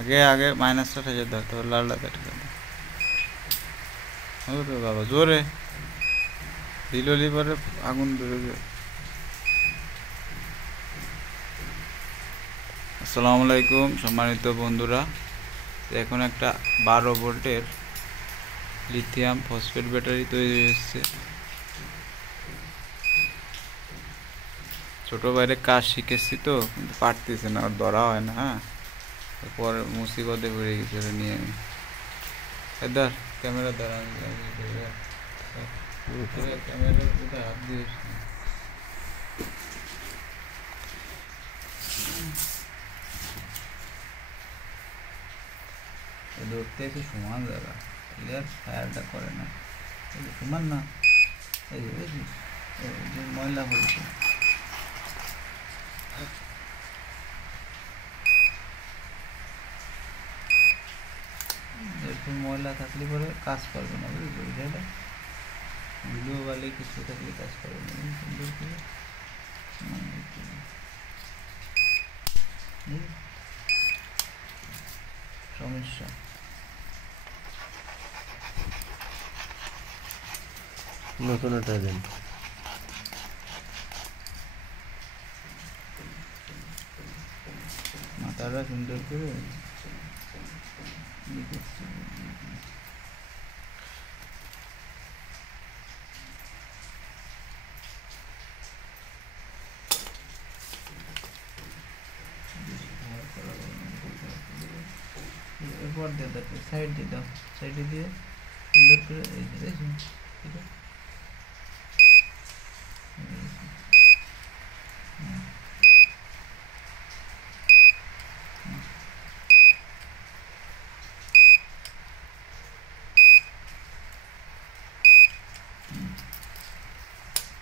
আগে আগে মাইনাসটা ঠেকে দাও, তারপর লালটা ঠেকে দাও। ওরে বাবা, জোরে দিলি পরে আগুন বেরোবে। আসসালামু আলাইকুম সম্মানিত বন্ধুরা, এখন একটা 12 ভোল্টের লিথিয়াম ফসফেট ব্যাটারি তৈরি হচ্ছে। ছোটো বাইরে কাজ শিখেছি তো, কিন্তু পারতেছে না, আর ধরা হয় না। হ্যাঁ, পরে মুসিবতে পড়ে গেছে নিয়ে। আমি ধর ক্যামেরা ধর, ক্যামেরার মধ্যে হাত দিয়েছি। ধরতে এসে সমান জায়গা, ক্লিয়ার ফায়ারটা করে না, সমান না। এই যে ময়লা হয়েছে, এরকম ময়লা থাকলে পরে কাজ করবে না, বুঝলি? এটা ধুলো বালি কিছু থাকলে কাজ করবে না। সুন্দর করে সমস্যা নতুন একটা দেন, মাথাটা সুন্দর করে এরপর দিয়ে দাও, সাইড দিয়ে দাও, সাইডে দিয়ে সুন্দর করে এই যে দেখুন, ঠিক আছে।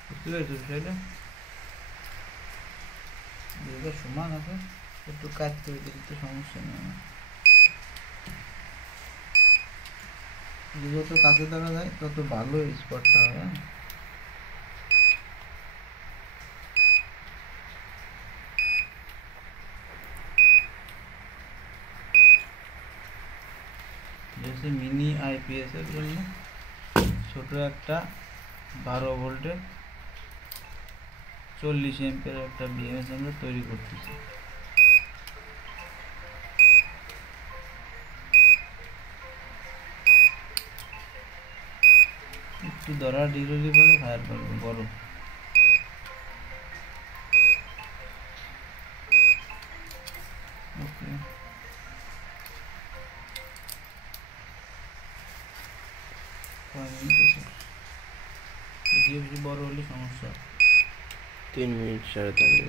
বুঝতে পেরেছো বিষয়টা? যেটা সমান আছে একটু কাজ করে দিলে তো সমস্যা নেই আমার। যত কাছে ধরা যায় তত ভালো স্পটটা হয়। হ্যাঁ, जैसे मिनी आईपीएस এর জন্য ছোট একটা 12 ভোল্টের 40 এম্পিয়ার একটা বিএমএস আমরা তৈরি করতেছি। একটু ধরা ডিরলি পরে ফায়ার করবে বড়। ওকে, ভিডিও বেশি বড় হলে সমস্যা। 3 মিনিট 3.5 মিনিট।